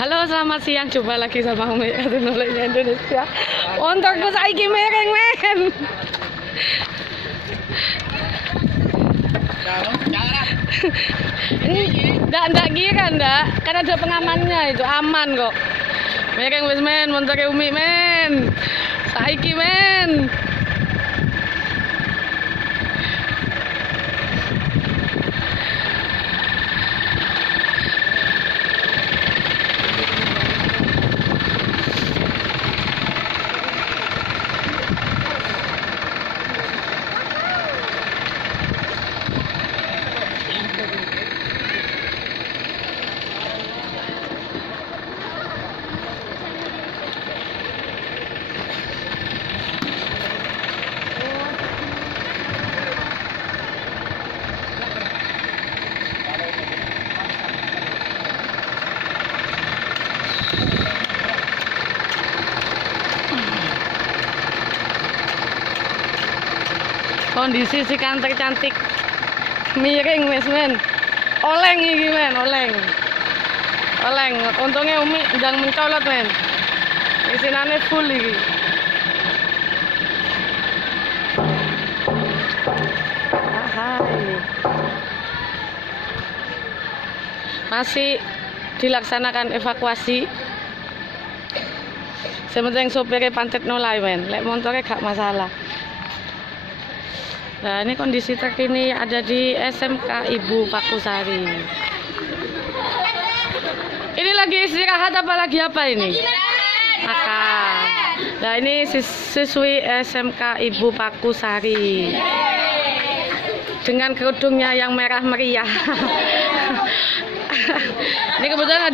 Halo, selamat siang. Jumpa lagi sama Umi Katunolenya Indonesia. Untukku saiki mereng, men. Ndak kira ndak, kan ada pengamannya itu aman kok. Mereng wis men, montoke Umi men. Saiki men. Kondisi si kantor cantik miring wis men. Oleng iki men, oleng. Oleng, untungnya Umi ndang mencolot men. Isinane full iki. Hai. Masih dilaksanakan evakuasi. Sementing sopirnya pancet nolai men, lek motornya gak masalah. Nah, ini kondisi terkini ada di SMK Ibu Pakusari. Ini lagi istirahat apa lagi apa ini? Makan. Nah, ini siswi SMK Ibu Pakusari. Dengan kerudungnya yang merah meriah. Ini kebetulan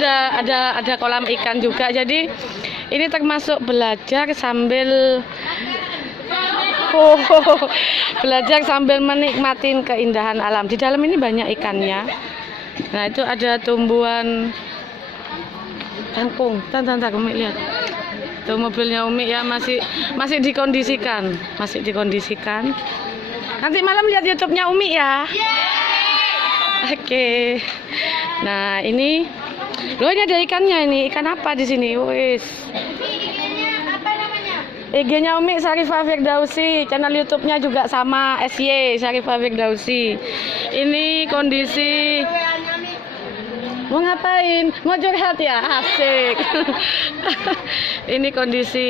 ada kolam ikan juga. Jadi ini termasuk belajar sambil belajar sambil menikmatin keindahan alam. Di dalam ini banyak ikannya. Nah, itu ada tumbuhan kangkung. Tantan Umi lihat. Tuh mobilnya Umi ya masih dikondisikan, Nanti malam lihat YouTube-nya Umi ya. Oke. Nah, ini loh, ini ada ikannya ini. Ikan apa di sini? Wis. IG-nya Umi Syarifah Firdausi, channel YouTube-nya juga sama SY Syarifah Firdausi. Ini kondisi mau ngapain? Mau curhat ya? Asik. Ini kondisi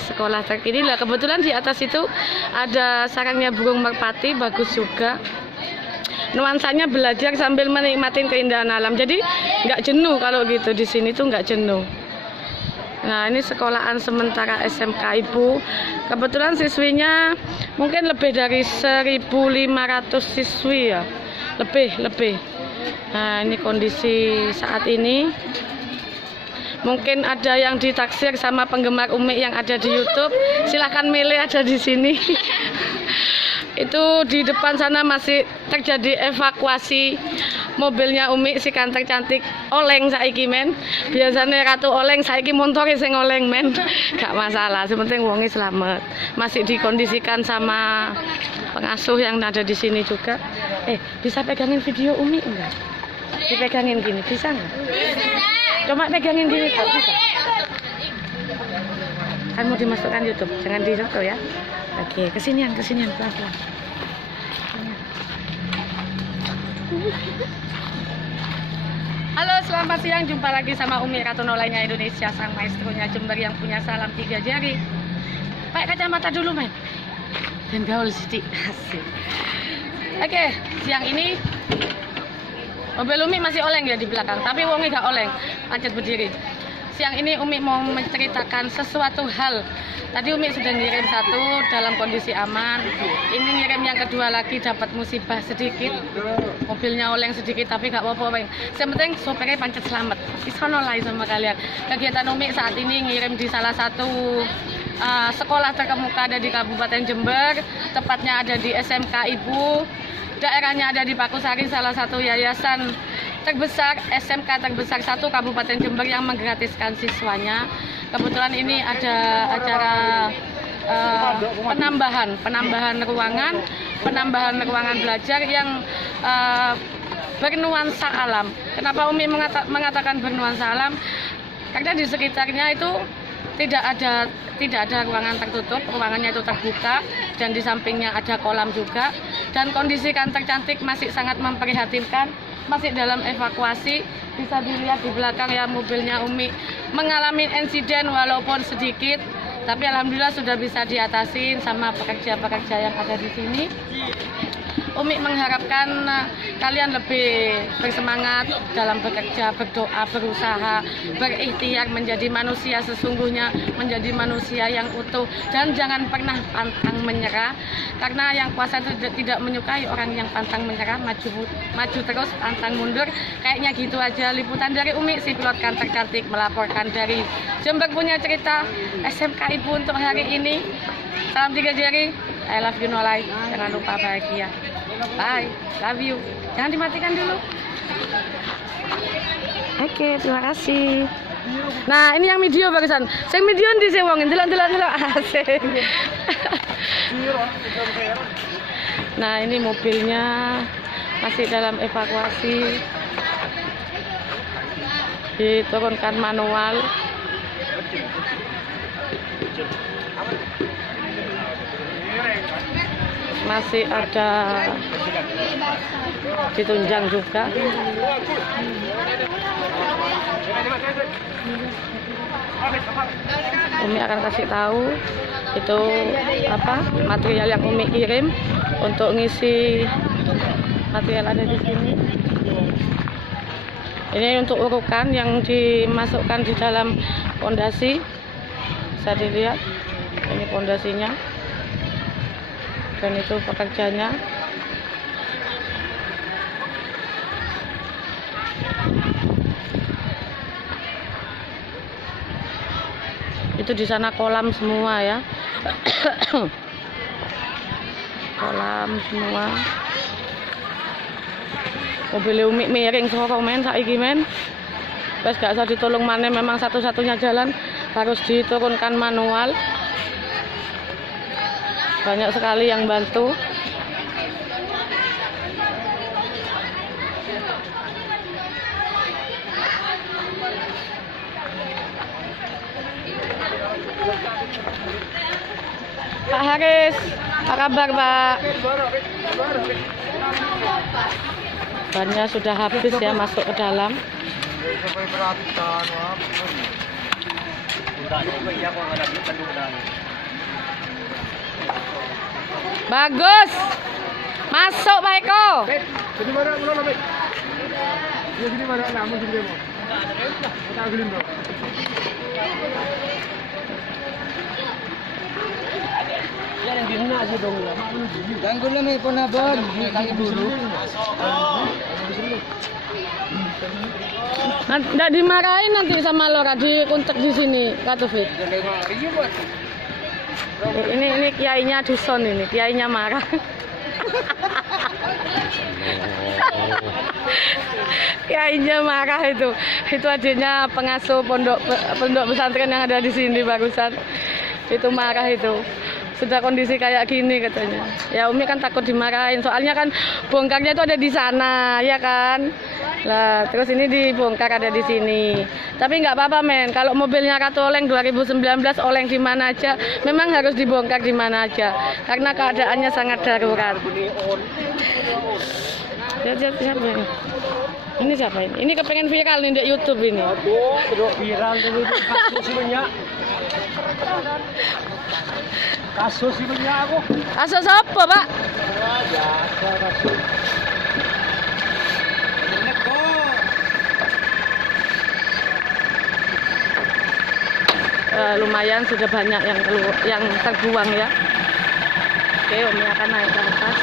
sekolah terkini lah. Kebetulan di atas itu ada sarangnya burung merpati, bagus juga. Nuansanya belajar sambil menikmati keindahan alam. Jadi nggak jenuh kalau gitu, di sini tuh nggak jenuh. Nah, ini sekolahan sementara SMK Ibu. Kebetulan siswinya mungkin lebih dari 1.500 siswi ya. Lebih. Nah, ini kondisi saat ini. Mungkin ada yang ditaksir sama penggemar Umi yang ada di YouTube. Silahkan milih, ada di sini. Itu di depan sana masih terjadi evakuasi mobilnya Umi si kantor cantik oleng saiki men. Biasanya ratu oleng, saiki montore sing oleng men. Gak masalah, sepenting wonge selamat. Masih dikondisikan sama pengasuh yang ada di sini juga. Bisa pegangin video Umi enggak? Dipegangin gini, bisa enggak? Coba pegangin gini kok, bisa. Kan mau dimasukkan YouTube, jangan di foto ya. Oke, kesinian pelan-pelan. Halo, selamat siang. Jumpa lagi sama Umi Katunolenya Indonesia, sang maestronya Jember yang punya salam 3 jari. Pakai kacamata dulu, men. Dan gaul sedikit. Asik. Oke, siang ini mobil Umi masih oleng ya di belakang, tapi wongi gak oleng, pancet berdiri. Siang ini Umi mau menceritakan sesuatu hal. Tadi Umi sudah ngirim satu dalam kondisi aman. Ini ngirim yang kedua lagi dapat musibah sedikit. Mobilnya oleng sedikit tapi gak apa-apa. Yang penting sopirnya pancet selamat. Isonolai sama kalian. Kegiatan Umi saat ini ngirim di salah satu sekolah terkemuka ada di Kabupaten Jember. Tepatnya ada di SMK Ibu. Daerahnya ada di Pakusari, salah satu yayasan terbesar, SMK terbesar satu Kabupaten Jember yang menggratiskan siswanya. Kebetulan ini ada acara penambahan ruangan belajar yang bernuansa alam. Kenapa Umi mengatakan bernuansa alam? Karena di sekitarnya itu tidak ada ruangan tertutup, ruangannya itu terbuka, dan di sampingnya ada kolam juga. Dan kondisi kantor cantik masih sangat memprihatinkan, masih dalam evakuasi. Bisa dilihat di belakang ya, mobilnya Umi mengalami insiden walaupun sedikit, tapi alhamdulillah sudah bisa diatasin sama pekerja-pekerja yang ada di sini. Umi mengharapkan kalian lebih bersemangat dalam bekerja, berdoa, berusaha, berikhtiar menjadi manusia sesungguhnya, menjadi manusia yang utuh, dan jangan pernah pantang menyerah. Karena yang kuasa itu tidak menyukai orang yang pantang menyerah, maju terus, pantang mundur. Kayaknya gitu aja liputan dari Umi, si pilot kantor cantik melaporkan dari Jember Punya Cerita SMK Ibu untuk hari ini. Salam 3 jari, I love you no lie. Jangan lupa bahagia. Bye, love you. Jangan dimatikan dulu. Oke, terima kasih. Nah, ini yang video barusan. Sing video ndi sing wong delok-delok asik. Nah, ini mobilnya masih dalam evakuasi. Diturunkan manual. Masih ada ditunjang juga. Umi akan kasih tahu itu apa material yang Umi kirim untuk ngisi material ada di sini. Ini untuk urukan yang dimasukkan di dalam pondasi. Bisa dilihat ini pondasinya. Dan itu pekerjanya. Itu di sana kolam semua ya. Kolam semua. Mobil Umi miring soro men saiki men. Wes gak bisa ditolong maneh, memang satu-satunya jalan harus diturunkan manual. Banyak sekali yang bantu. Pak Haris, apa kabar Pak? Bannya sudah habis ya, masuk ke dalam. Bagus. Masuk Pak Eko. Ganggu lah may ponabon, kaki dulu. Nggak dimarahin nanti sama Lora di kontak di sini, Kak Taufik. Ini kiainya duson ini, kiainya marah. Kiainya marah itu adiknya pengasuh pondok pesantren yang ada di sini barusan. Itu marah itu. Sudah kondisi kayak gini katanya. Ya Umi kan takut dimarahin, soalnya kan bongkarnya itu ada di sana, ya kan. Lah terus ini dibongkar ada di sini. Tapi nggak apa-apa men, kalau mobilnya Ratu Oleng 2019 oleng di mana aja, memang harus dibongkar di mana aja, karena keadaannya sangat darurat. Siapa ini? Ini siapa ini? Ini kepengen viral nih di YouTube ini. Aduh, viral dulu kasus banyak. Kasus banyak aku. Kasus apa, Pak? Kasus. Lumayan sudah banyak yang terbuang ya. Oke, Umi akan naik ke atas.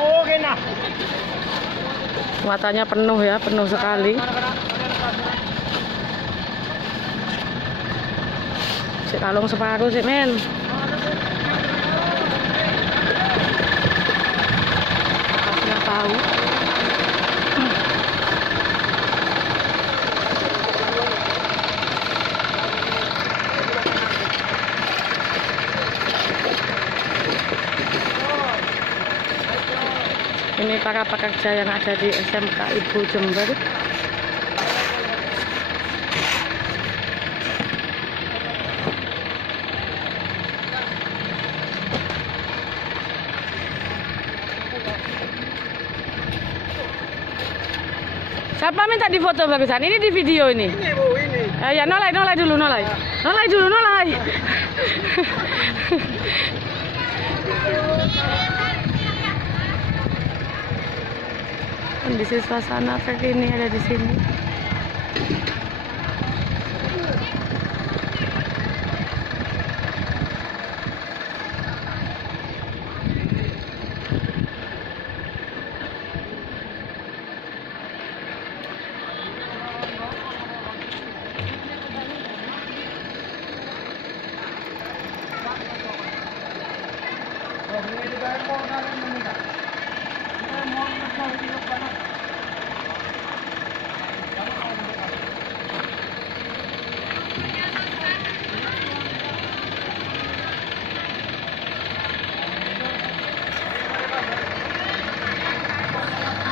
Oke nah. Muatannya penuh ya, penuh sekali. Si kalung separuh sih men. Kasih tahu. Ini para pekerja yang ada di SMK Ibu Jember. Siapa minta di foto bagusan? Ini di video ini. Ini Bu, ini. Ya nolai dulu. Nolai dulu. Kondisi suasana terkini ada di sini.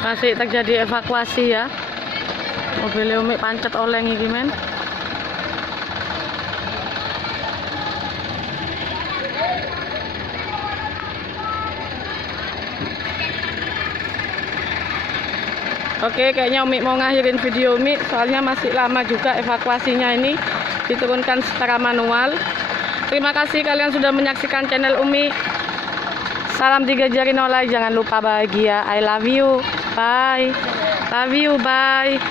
Masih terjadi evakuasi ya. Mobil Umi pancet oleng iki men. Oke, kayaknya Umi mau ngakhirin video Umi, soalnya masih lama juga evakuasinya ini diturunkan secara manual. Terima kasih kalian sudah menyaksikan channel Umi. Salam 3 jari nolai, jangan lupa bahagia. I love you. Bye. Love you. Bye.